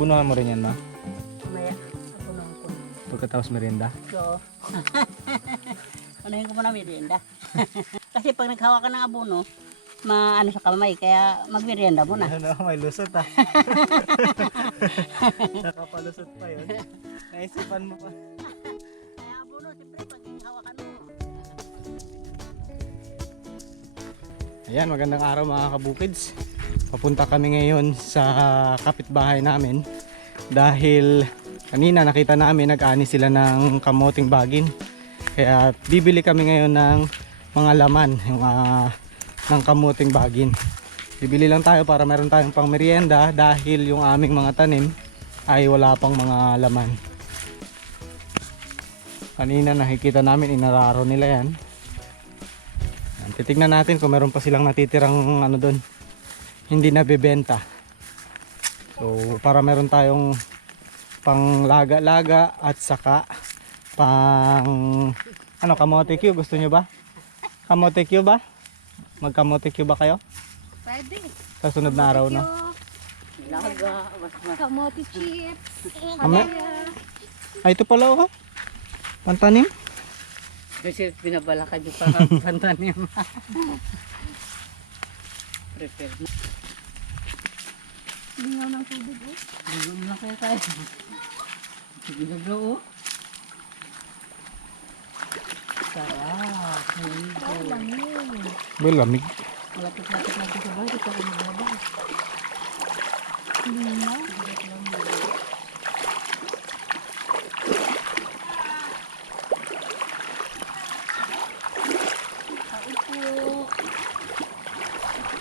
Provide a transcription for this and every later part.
Abunuhan mo rin yan, ma? Maya, nang ko. Pagkatapos merienda. So, unahin ko muna merienda. Kasi pag naghawa ka ng abono, maano sa kamay, kaya magmerienda muna. Ano, may lusot ah. Nakapalusot pa yun. Naisipan mo pa. Kaya abono, siyempre, pag hawakan mo. Ayan, magandang araw mga kabukids. Papunta kami ngayon sa kapitbahay namin dahil kanina nakita namin nag-ani sila ng kamoting bagin. Kaya bibili kami ngayon ng mga laman yung ah, ng kamuting bagin. Bibili lang tayo para meron tayong pang merienda dahil yung aming mga tanim ay wala pang mga laman. Kanina nakikita namin inararo nila. Yan, Titignan natin kung meron pa silang natitirang ano doon. Hindi nabebenta. So para meron tayong pang laga-laga at saka pang ano kamote Q gusto nyo ba? Kamote Q ba? Magkamote Q ba kayo? Pwede. Sa sunod na araw no? Laga. Kamote chips. Ame? Ay ito pala oh. Pantanim? Kasi binabalakad yung para pantanim. Prepare. Lingaw ng tubig oh. Bigyan mo na kaya tayo. Sige na bro, oh. Sarap. Hindi. Lamig. Well, lamig. Malapit-lapit lang sa bahay. Dito ako maglaba. Linaw.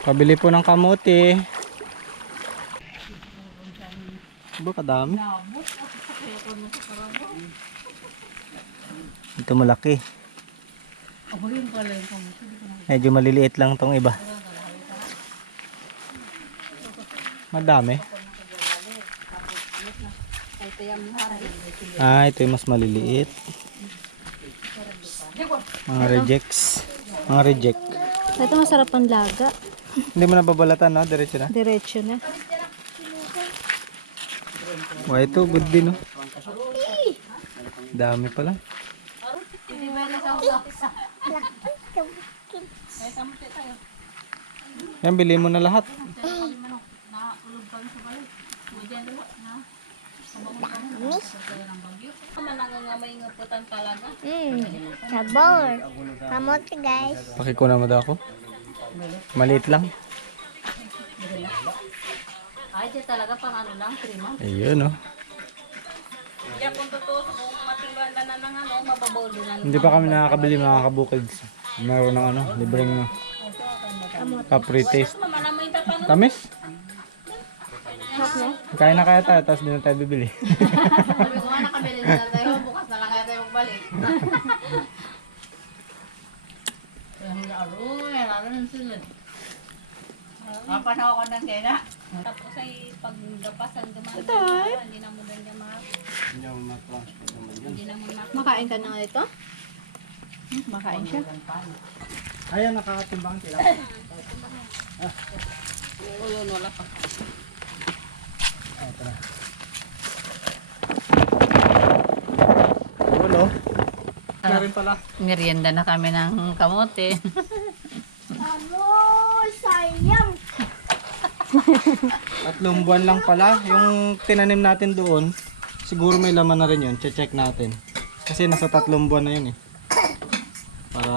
Pabili po ng kamote. Ba kadami? Ito malaki. Medyo maliliit lang tong iba. Madami. Ah, ito yung mas maliliit. Mga rejects. Mga reject. Ito masarap ang laga. Hindi mo nababalatan, no? Diretso na. Diretso na. Wow, ito good din, no? Dami pala. Yan, bili mo na lahat. Mm, sabor. Kamote guys. Pakikuna mo daw ako. Maliit lang. Ay, dyan talaga pang ano lang, krema. Ayun, no? Kaya kung totoo, kung matingwanda na ng ano, mababaw din na. Hindi pa kami nakakabili mga kabukids. Meron ng ano, libreng capri taste. Tamis? Kaya na kaya tayo, tapos di na tayo bibili. Sabi ko nga nakabili na tayo, bukas na lang kaya tayo magbalik. Ang aroy ng silid. Mapanaw ko ng kena. Tapos ay paggapasan gumana. Hindi na mo din gamas. Hindi na mo na. Makain ka na ito? Hmm, makain siya. Ayan, nakakatimbang sila. Oo, yun, wala pa. Ulo. Na rin pala. Merienda na kami ng kamote. Ano? Sayang. Tatlong buwan lang pala. Yung tinanim natin doon, siguro may laman na rin yun. Che-check natin. Kasi nasa tatlong buwan na yun eh. Para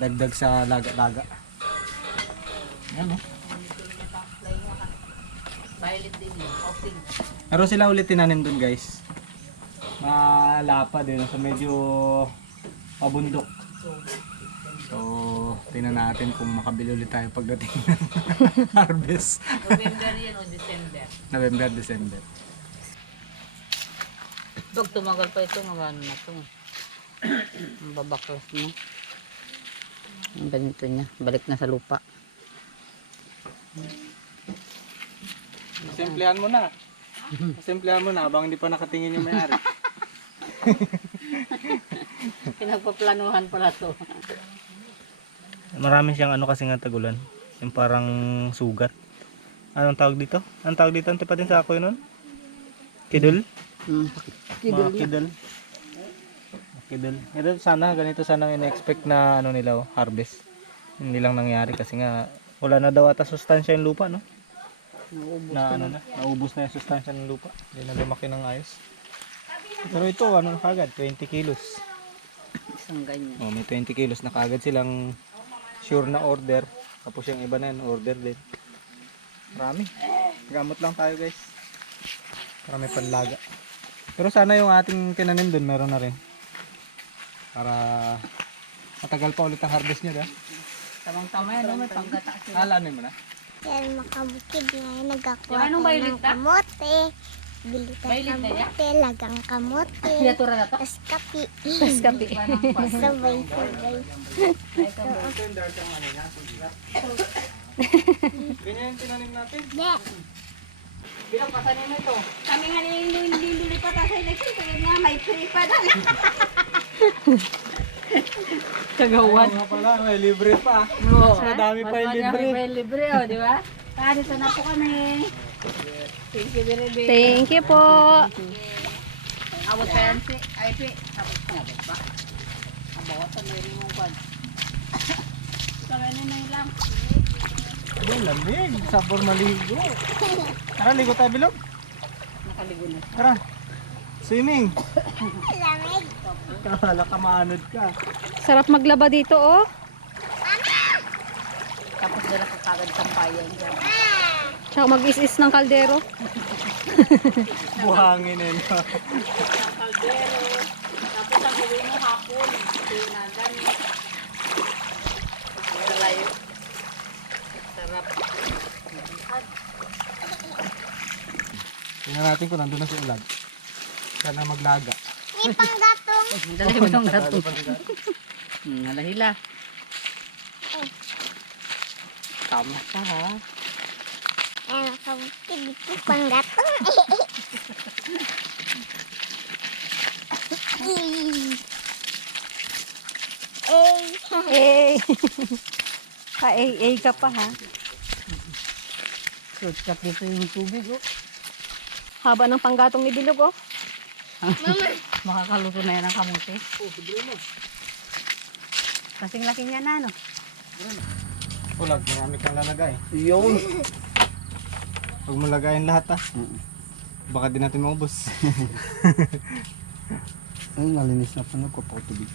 dagdag sa laga-laga. Yan oh. Violet din yun. Open. Meron sila ulit tinanim doon guys. Malapa din. So medyo pabundok. So, tingnan natin kung makabili ulit tayo pagdating ng harvest. November yan o December. November, December. Pag tumagal pa ito, magano na ito. Ang babaklas mo. Ang ganito niya. Balik na sa lupa. Simplihan mo na. Simplihan mo na habang hindi pa nakatingin yung may-ari. Pinagpaplanuhan pala to. Marami siyang ano kasi nga tagulan. Yung parang sugat. Anong tawag dito? Anong tawag dito? Ang tipa din sa ako yun nun? Kidul? Hmm. Mga kidul. Kidul. Ito sana, ganito sana in-expect na ano nila, oh, harvest. Hindi lang nangyari kasi nga wala na daw ata sustansya yung lupa, no? na ano na, naubos na yung sustansya ng lupa. Hindi na lumaki ng ayos. Pero ito, ano na kagad, 20 kilos. Isang ganyan. Oh, may 20 kilos na kagad silang sure na order. Tapos yung iba na yun, order din. Marami. Gamot lang tayo guys. Para may panlaga. Pero sana yung ating tinanim dun, meron na rin. Para matagal pa ulit ang harvest nyo, da? Tamang-tama yan, no? may panggata sila. Alanin mo na. Yan, makabukid ngayon. Nagkakuha tayo ng ka? kamote. Bili na yan? kamote, lagang kamote. Pinatura na to? Tapos kapi. Tapos kape. Sabay, sabay. Ganyan yung tinanim natin. Yeah. Pinapasanin mo ito. Kami nga nililipat sa election. Kaya nga may free pa na. Kagawan. nga pala, may libre pa. Oo. Madami pa yung libre. May libre, oh, di ba? Ah, dito na po kami. Thank you very much. Thank you po. Abot pa yan si pi. Abot pa abot ba? Abot pa yung mong kwan. Kami na na lang. Ay, lamig. Sabor maligo. Tara, ligo tayo bilog. Nakaligo na. Tara. Swimming. Lamig. Kala ka maanod ka. Sarap maglaba dito oh. Tapos dala ko kagad sampayan dyan. Tsaka mag-is-is ng kaldero. Buhangin eh. no? Kaldero. Tapos ang gawin mo hapon. Tinagan. Sa layo. Sarap. Tingnan natin kung nandun na si Ulag. Sana maglaga. May panggatong. Dala mo ng gato. Hmm, nalahila. Tama ka ha. Yan, makabukid. Ito panggatong. Eh, Eh. Pa-AA ka pa ha. Shortcut dito yung tubig oh. Haba ng panggatong ni Bilog oh. Makakaluto na yan ang kamote. Kasing laki niya na no. Ulag, marami kang lalagay. Yun. Huwag mo lagayin lahat ah. Baka di natin maubos. Ay, nalinis na pa ko po tubig.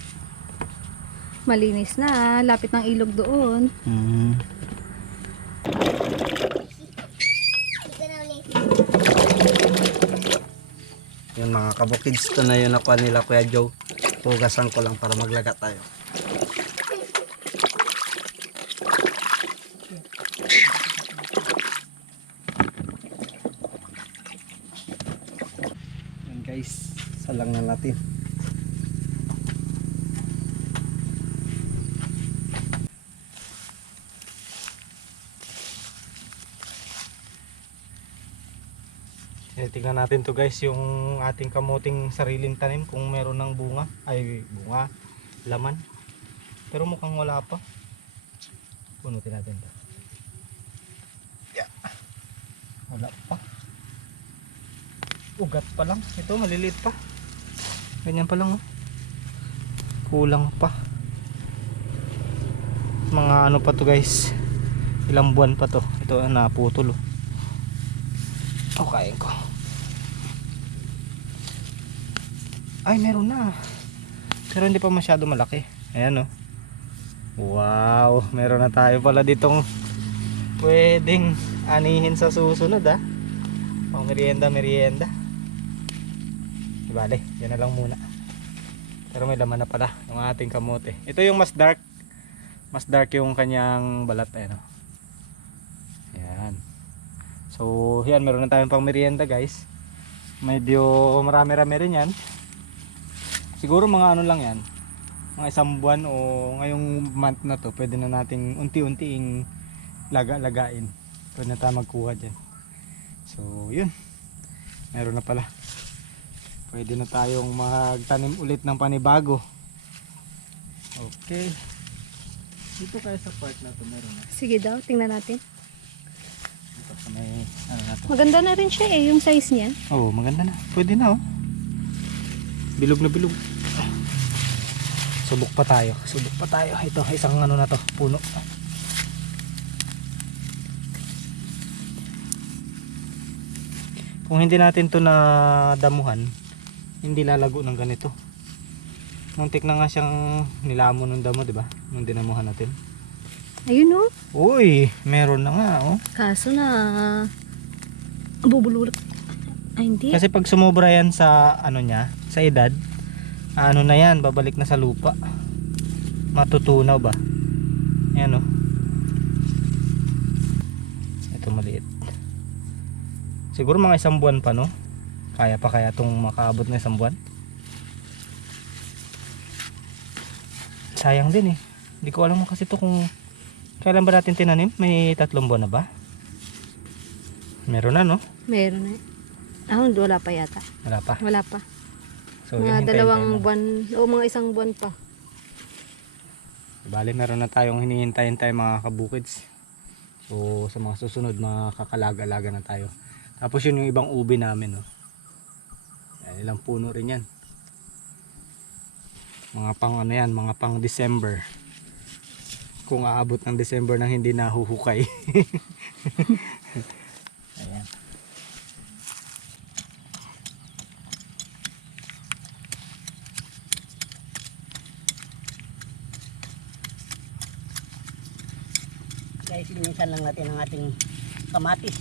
Malinis na. Lapit ng ilog doon. Mm. Yun mga kabukids, ito na yun nakuha nila Kuya Joe. Pugasan ko lang para maglaga tayo. Yan guys, salang na natin. Eh, tingnan natin to guys yung ating kamuting sariling tanim kung meron ng bunga. Ay, bunga. Laman. Pero mukhang wala pa. Punutin natin to. Yeah. Wala pa. Ugat pa lang. Ito, maliliit pa. Ganyan pa lang oh. Kulang pa. Mga ano pa to guys. Ilang buwan pa to. Ito, ah, naputol oh. Okay ko. Ay, meron na. Pero hindi pa masyado malaki. Ayan oh. Wow, meron na tayo pala ditong pwedeng anihin sa susunod ah. Pang merienda, merienda. Bale, yan na lang muna. Pero may laman na pala yung ating kamote. Ito yung mas dark. Mas dark yung kanyang balat. Ayan oh. Ayan. So, yan, meron na tayong pang merienda guys. Medyo marami-rami rin yan. Siguro mga ano lang yan. Mga isang buwan o ngayong month na to, pwede na nating unti-unting laga-lagain. Pwede na tayo magkuha dyan. So, yun. Meron na pala. Pwede na tayong magtanim ulit ng panibago. Okay. Dito kayo sa part na to meron na. Sige daw, tingnan natin. Dito sa may ano na to. Maganda na rin siya eh, yung size niya. Oo, maganda na. Pwede na oh. Bilog na bilog. Subok pa tayo. Subok pa tayo. Ito, isang ano na to, puno. Kung hindi natin to na damuhan, hindi lalago ng ganito. Muntik na nga siyang nilamon ng damo, di ba? Nung dinamuhan natin. Ayun oh. Uy, meron na nga oh. Kaso na, bubululot. Ay, hindi. Kasi pag sumobra yan sa ano niya, sa edad, ano na yan, babalik na sa lupa. Matutunaw ba? Yan oh. Ito maliit. Siguro mga isang buwan pa no? Kaya pa kaya itong makaabot na isang buwan? Sayang din eh. Hindi ko alam kasi to kung kailan ba natin tinanim? May tatlong buwan na ba? Meron na no? Meron na eh. Ah, wala pa yata. Wala pa. Wala pa. So, mga dalawang buwan, o mga isang buwan pa. Bale, meron na tayong hinihintayin tayo mga kabukids. So, sa mga susunod, mga kakalaga-alaga na tayo. Tapos yun yung ibang ubi namin. No? Ilang puno rin yan. Mga pang ano yan, mga pang December. Kung aabot ng December nang hindi nahuhukay. Ayan. Guys, linisan lang natin ang ating kamatis.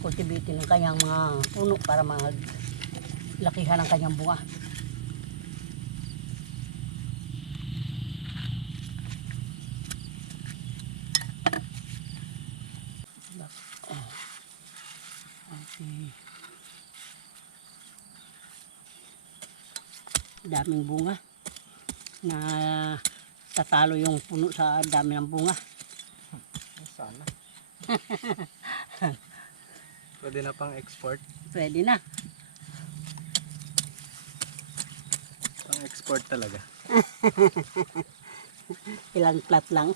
Cultivating ng kanyang mga puno para maglakihan ang kanyang bunga. Okay. Daming bunga na tatalo yung puno sa dami ng bunga. Sana. Pwede na pang export. Pwede na. Pang export talaga. Ilang plat lang.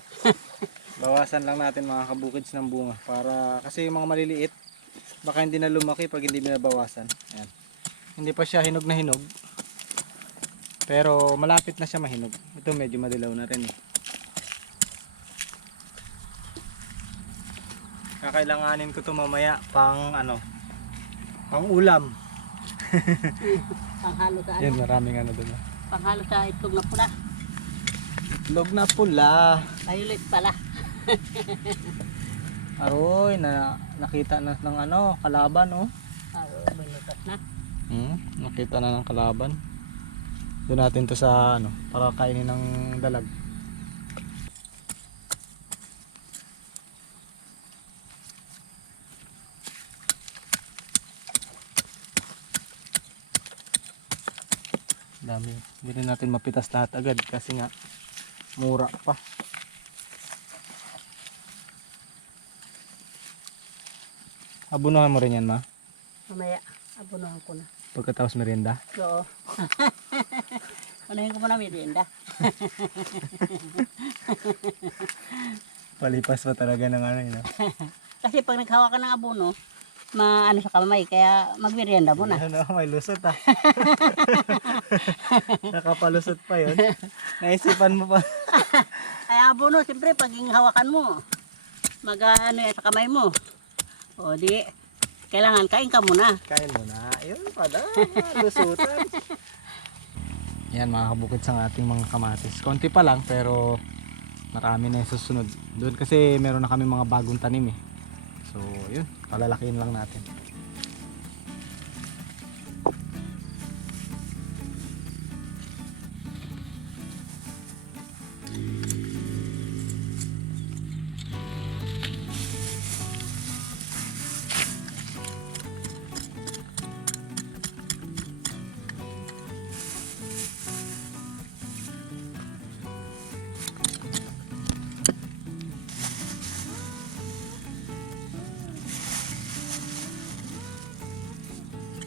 Bawasan lang natin mga kabukids ng bunga para kasi yung mga maliliit baka hindi na lumaki pag hindi binabawasan. Ayan. Hindi pa siya hinog na hinog. Pero malapit na siya mahinog. Ito medyo madilaw na rin eh. Kakailanganin ko to mamaya pang ano pang ulam. Panghalo sa ano? Yan maraming ano doon. Panghalo sa itlog na pula. Log na pula. Violet pala. Aroy, na nakita na ng ano, kalaban oh. Ah, binutas na. Hmm, nakita na ng kalaban. Doon natin to sa ano, para kainin ng dalag. Dami. Hindi natin mapitas lahat agad kasi nga mura pa. Abunuhan mo rin yan ma, Mamaya, abunuhan ko na. pagkatapos merienda. So, unahin ko muna merienda. Palipas pa talaga ng ano yun. ah. Kasi pag naghawa ka ng abono, maano sa kamay, kaya magmerienda mo na. Ano, may lusot ah. Nakapalusot pa yun. Naisipan mo pa. Kaya abono, siyempre, pag hawakan mo, mag ano yan sa kamay mo. O di, kailangan kain ka muna. Kain mo na. Yun pala, lusutan. Yan mga kabukid sa ating mga kamatis. Konti pa lang pero marami na yung susunod. Doon kasi meron na kami mga bagong tanim eh. So yun, palalakihin lang natin.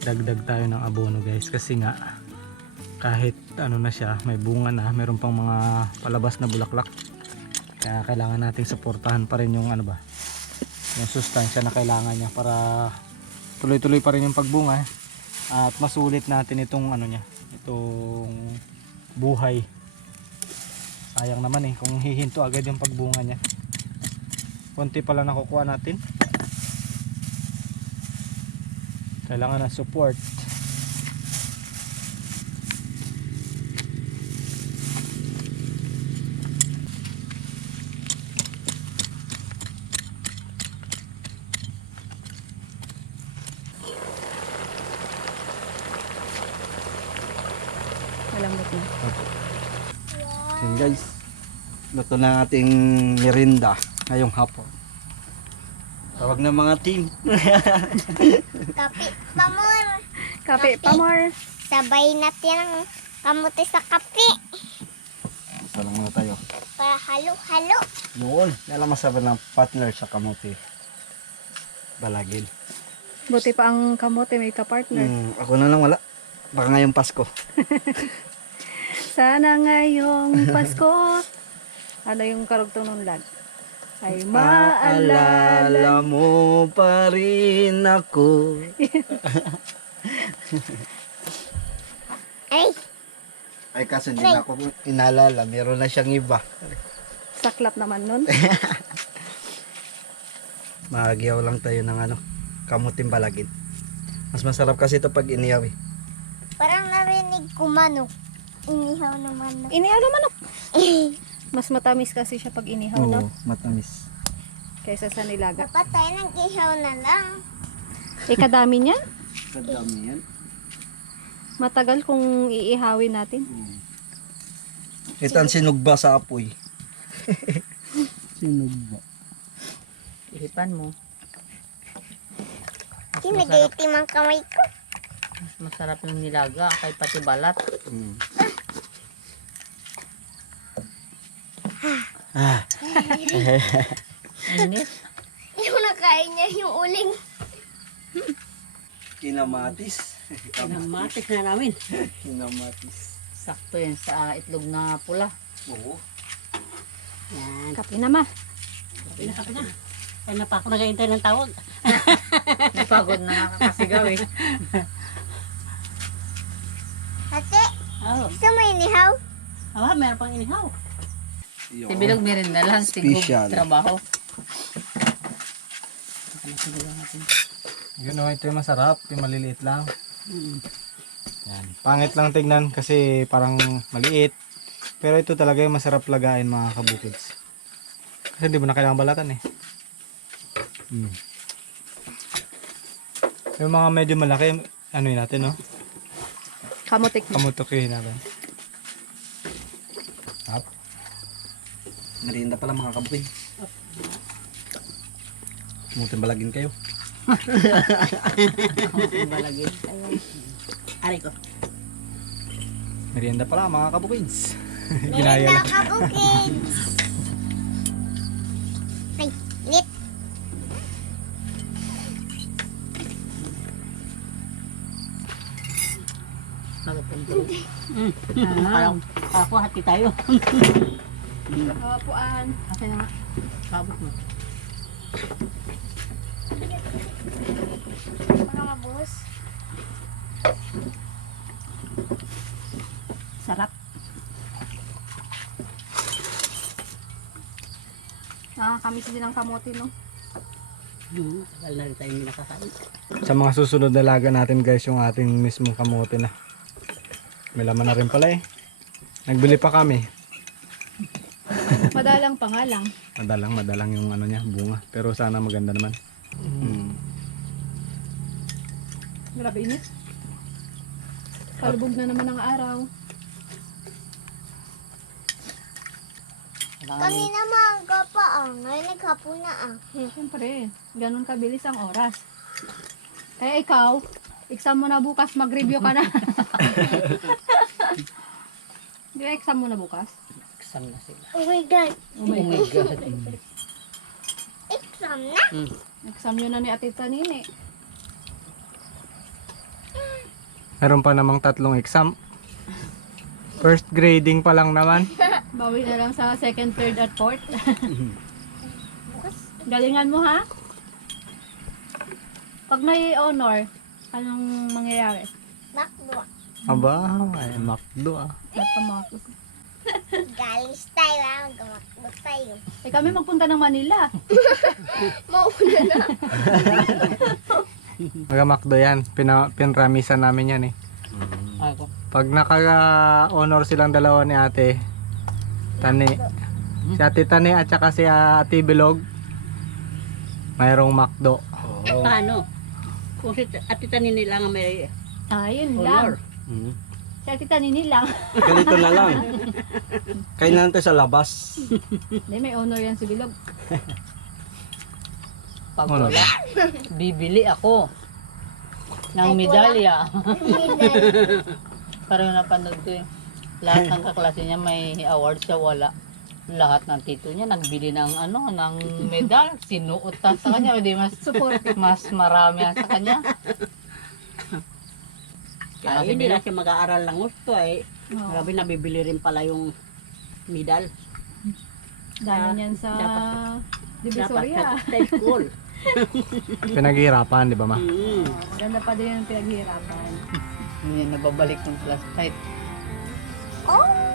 Dagdag tayo ng abono guys. Kasi nga kahit ano na siya may bunga na meron pang mga palabas na bulaklak. Kaya kailangan nating suportahan pa rin yung ano ba yung sustansya na kailangan niya para tuloy-tuloy pa rin yung pagbunga at masulit natin itong ano niya itong buhay. Sayang naman eh kung hihinto agad yung pagbunga niya. Konti pala nakukuha natin kailangan ng support Malambot na. Yun guys. Luto na ating merinda ngayong hapon. Tawag na mga team. Kape pamor. Kape pa more. Sabay natin ang kamote sa kape. Isa lang muna tayo. Para halo-halo. Noon, alam masama ng partner sa kamote. Balagin. Buti pa ang kamote may kapartner. Hmm, ako na lang wala. Baka ngayong Pasko. Sana ngayong Pasko. ano yung karugtong ng lag? Ay maalala. Maalala mo pa rin ako. Ay, Ay kaso hindi na ako inalala. Meron na siyang iba. Saklap naman nun. Magiyaw lang tayo ng ano, kamuting balagin. Mas masarap kasi ito pag iniyaw eh. parang narinig ko manok. Inihaw na manok. Inihaw na manok. Mas matamis kasi siya pag inihaw, no? matamis. Kaysa sa nilaga. Dapat tayo nag-ihaw na lang. Eh, kadami niya. Kadami yan. Matagal kung iihawin natin. Ito ang sinugba sa apoy. sinugba. Iripan mo. Kinagaitim ang kamay ko. Mas masarap yung nilaga kay pati balat. Mm. Ah, Inis. Yung nakain niya yung uling. kinamatis. Namatik na namin. kinamatis. Sakto yan sa itlog na pula. Oo. Yan. Kape na ma. Kapi na, kapi na. Kaya na pa ako nag-aintay ng tawag. Napagod na nakakasigaw eh. Ate, Oo. gusto mo inihaw? Oh. Ah, meron pang inihaw. Yun. Si Bilog meron na lang. Special. trabaho. Ano yun o ito yung masarap yung maliliit lang Mm. Yan. Pangit lang tignan kasi parang maliit. Pero ito talaga yung masarap lagain mga kabukids. Kasi hindi mo na kailangan balatan eh. Mm. Yung mga medyo malaki, ano yun natin no? Kamote. Kamutukin natin. Up. Merienda pala mga kabukid. Mutin balagin kayo. Ang balagin. Aray ko. Merienda pala mga kabukids. Ginaya na lang. kabukid. Ay, lit. Magapunto. Mm. Parang, ako hati tayo. Kapuan. Kasi na nga. Sabot mo. Mga boss. Sarap. Nakakamiss din ang kamote, no? Hmm. Tagal na rin tayo nakakain. Sa mga susunod na laga natin guys, yung ating mismong kamote na. May laman na rin pala eh. Nagbili pa kami. Madalang pa nga lang. Madalang, madalang yung ano niya, bunga. Pero sana maganda naman. Mm. Grabe init. Palubog na naman ang araw. Kanina maaga pa ah. Ngayon naghapon na ah. Siyempre, ganun kabilis ang oras. Kaya ikaw, exam mo na bukas, mag-review ka na. Di ba exam mo na bukas? Exam na sila. Oh my God. Oh my God. Exam na. Mm. Exam yun na ni Ate Tanini. Meron pa namang tatlong exam. First grading pa lang naman. Bawi na lang sa second, third, at fourth. Galingan mo ha? Pag may honor, anong mangyayari? Makdo. Aba, ay makdo ah. At pamakot. Galis tayo ah. Gamakdo tayo. Eh kami magpunta ng Manila. Mauna na. Mga makdo yan. Pina, pinramisan namin yan eh. Ako. Pag naka-honor silang dalawa ni ate, Tani, si ate Tani at saka si ah, ate Bilog, mayroong makdo. Paano? Kung si atita nila nga may Ah, yun lang. honor. Mm. Sa kita nini lang. Ganito na lang. Kailan tayo sa labas. Hindi, may honor yan si Bilog. Pag Ano? wala, bibili ako ng medalya. Parang napanood ko yung lahat ng kaklase niya may award siya wala. Lahat ng tito niya nagbili ng ano ng medal, sinuot pa sa kanya, hindi mas Support. mas marami ang sa kanya. Kaya Ay, hindi hindi na siya mag-aaral ng gusto ay Oh, grabe nabibili rin pala yung medal. dami niyan sa Dapat- Divisoria. Dapat sa school. Pinaghihirapan, di ba ma? Mm. Ganda pa din yung pinaghihirapan. Hindi nababalik ng class fight. Oh!